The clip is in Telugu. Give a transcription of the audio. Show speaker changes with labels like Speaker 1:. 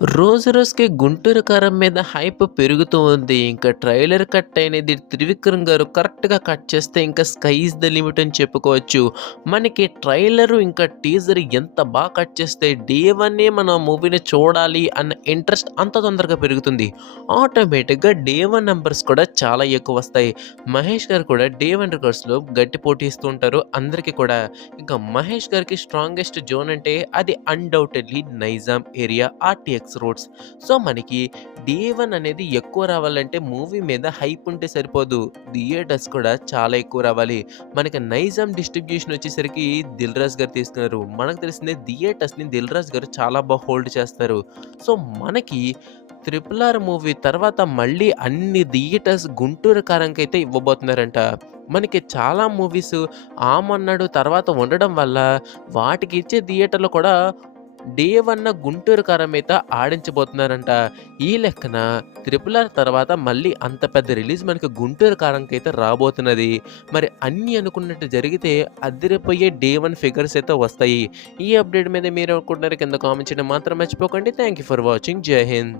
Speaker 1: రోజు రోజుకి గుంటూరు కారం మీద హైప్ పెరుగుతూ ఉంది. ఇంకా ట్రైలర్ కట్ అనేది త్రివిక్రమ్ గారు కరెక్ట్‌గా కట్ చేస్తే ఇంకా స్కై ద లిమిట్ అని చెప్పుకోవచ్చు. మనకి ట్రైలరు ఇంకా టీజర్ ఎంత బాగా కట్ చేస్తే డే వన్నే మనం మూవీని చూడాలి అన్న ఇంట్రెస్ట్ అంత తొందరగా పెరుగుతుంది. ఆటోమేటిక్‌గా డే వన్ నెంబర్స్ కూడా చాలా ఎక్కువ వస్తాయి. మహేష్ గారు కూడా డే వన్ రికార్డ్స్‌లో గట్టి పోటీ ఇస్తూ ఉంటారు అందరికీ కూడా. ఇంకా మహేష్ గారికి స్ట్రాంగెస్ట్ జోన్ అంటే అది undoubtedly Nizam area RTX roads. So, మనకి డే వన్ అనేది ఎక్కువ రావాలంటే మూవీ మీద హైప్ ఉంటే సరిపోదు. థియేటర్స్ కూడా చాలా ఎక్కువ రావాలి. మనకి నైజాం డిస్ట్రిబ్యూషన్ వచ్చేసరికి 'దిల్ రాజ్ గారు తీస్తున్నారు. మనకు తెలిసిందే థియేటర్స్‌ని 'దిల్ రాజ్ గారు చాలా బాగా హోల్డ్ చేస్తారు. సో, మనకి 'త్రిపుల్ ఆర్' మూవీ తర్వాత మళ్ళీ అన్ని థియేటర్స్ గుంటూరు కారంకైతే ఇవ్వబోతున్నారంట. మనకి చాలా మూవీస్ ఆ మొన్నాడు తర్వాత ఉండడం వల్ల వాటికి ఇచ్చే థియేటర్‌లో కూడా డే వన్న గుంటూరు కారం అయితే ఆడించబోతున్నారంట. ఈ లెక్కన 'త్రిపుల్ ఆర్' తర్వాత మళ్ళీ అంత పెద్ద రిలీజ్ మనకి గుంటూరు కారంకైతే రాబోతున్నది. మరి అన్నీ అనుకున్నట్టు జరిగితే అదిరిపోయే డే వన్ ఫిగర్స్ అయితే వస్తాయి. ఈ అప్డేట్ మీద మీరు అనుకుంటున్నారు కింద కామెంట్ చేయడం మాత్రం మర్చిపోకండి. Thank you for watching. Jai Hind.